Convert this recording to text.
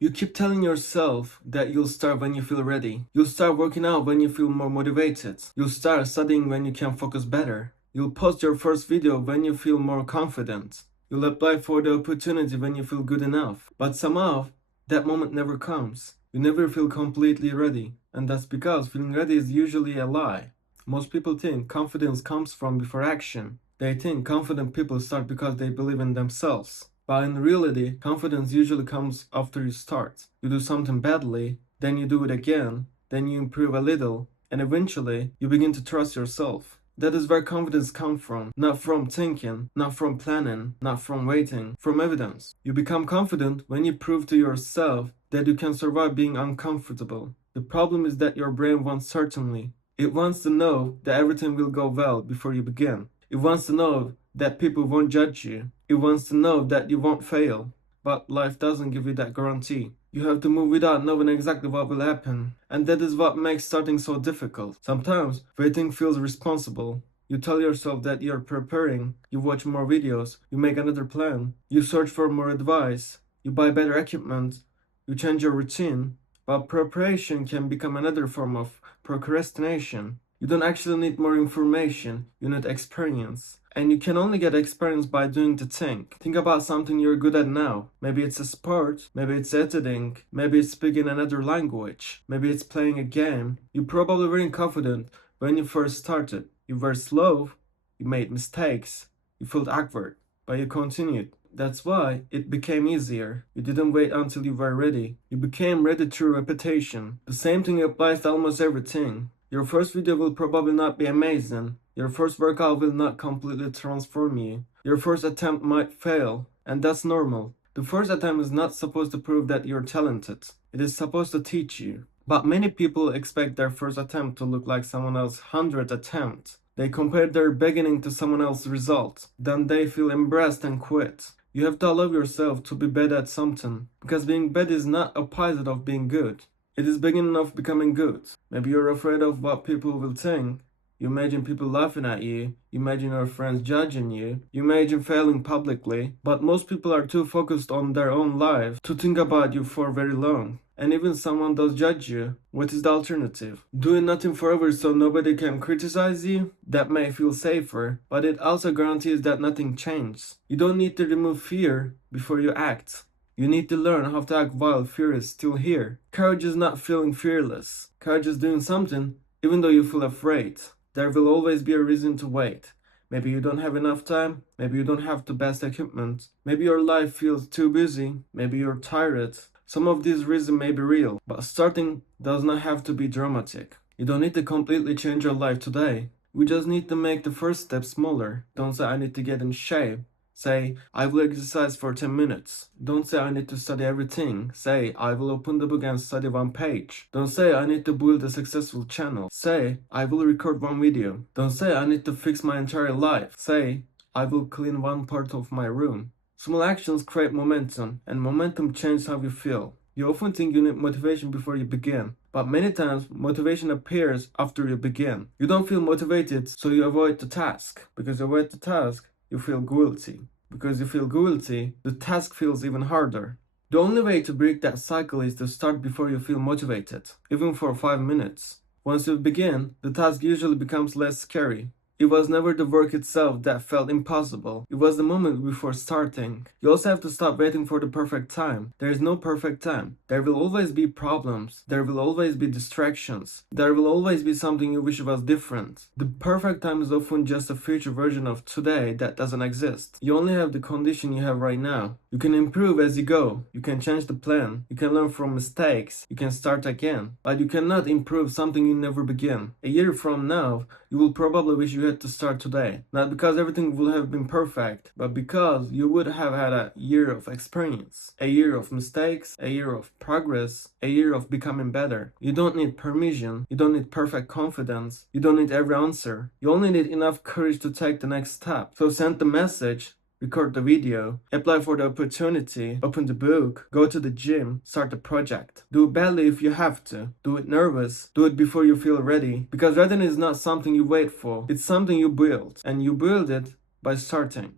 You keep telling yourself that you'll start when you feel ready. You'll start working out when you feel more motivated. You'll start studying when you can focus better. You'll post your first video when you feel more confident. You'll apply for the opportunity when you feel good enough. But somehow, that moment never comes. You never feel completely ready. And that's because feeling ready is usually a lie. Most people think confidence comes from before action. They think confident people start because they believe in themselves. But in reality, confidence usually comes after you start. You do something badly, then you do it again, then you improve a little, and eventually you begin to trust yourself. That is where confidence comes from, not from thinking, not from planning, not from waiting, from evidence. You become confident when you prove to yourself that you can survive being uncomfortable. The problem is that your brain wants certainty. It wants to know that everything will go well before you begin. It wants to know that people won't judge you. It wants to know that you won't fail. But life doesn't give you that guarantee. You have to move without knowing exactly what will happen. And that is what makes starting so difficult. Sometimes waiting feels responsible. You tell yourself that you're preparing, you watch more videos, you make another plan, you search for more advice, you buy better equipment, you change your routine. But preparation can become another form of procrastination. You don't actually need more information, you need experience. And you can only get experience by doing the thing. Think about something you're good at now. Maybe it's a sport, maybe it's editing, maybe it's speaking another language, maybe it's playing a game. You probably weren't confident when you first started. You were slow, you made mistakes, you felt awkward, but you continued. That's why it became easier. You didn't wait until you were ready. You became ready through repetition. The same thing applies to almost everything. Your first video will probably not be amazing. Your first workout will not completely transform you. Your first attempt might fail, and that's normal. The first attempt is not supposed to prove that you're talented. It is supposed to teach you. But many people expect their first attempt to look like someone else's 100th attempt. They compare their beginning to someone else's result. Then they feel embarrassed and quit. You have to allow yourself to be bad at something, because being bad is not opposite of being good. It is beginning of becoming good. Maybe you're afraid of what people will think. You imagine people laughing at you. You imagine your friends judging you. You imagine failing publicly. But most people are too focused on their own life to think about you for very long. And even someone does judge you. What is the alternative? Doing nothing forever so nobody can criticize you? That may feel safer, but it also guarantees that nothing changes. You don't need to remove fear before you act. You need to learn how to act while fear is still here. Courage is not feeling fearless. Courage is doing something even though you feel afraid. There will always be a reason to wait. Maybe you don't have enough time. Maybe you don't have the best equipment. Maybe your life feels too busy. Maybe you're tired. Some of these reasons may be real, but starting does not have to be dramatic. You don't need to completely change your life today. We just need to make the first step smaller. Don't say I need to get in shape. Say, I will exercise for 10 minutes. Don't say I need to study everything. Say, I will open the book and study one page. Don't say I need to build a successful channel. Say, I will record one video. Don't say I need to fix my entire life. Say, I will clean one part of my room. Small actions create momentum, and momentum changes how you feel. You often think you need motivation before you begin, but many times motivation appears after you begin. You don't feel motivated, so you avoid the task. Because you avoid the task, you feel guilty. Because you feel guilty, the task feels even harder. The only way to break that cycle is to start before you feel motivated, even for 5 minutes. Once you begin, the task usually becomes less scary. It was never the work itself that felt impossible. It was the moment before starting. You also have to stop waiting for the perfect time. There is no perfect time. There will always be problems. There will always be distractions. There will always be something you wish was different. The perfect time is often just a future version of today that doesn't exist. You only have the condition you have right now. You can improve as you go. You can change the plan. You can learn from mistakes. You can start again. But you cannot improve something you never begin. A year from now, you will probably wish you had to start today. Not because everything will have been perfect, but because you would have had a year of experience, a year of mistakes, a year of progress, a year of becoming better. You don't need permission, you don't need perfect confidence, you don't need every answer. You only need enough courage to take the next step. So send the message, record the video, apply for the opportunity, open the book, go to the gym, start the project. Do it badly if you have to. Do it nervous. Do it before you feel ready. Because readiness is not something you wait for. It's something you build. And you build it by starting.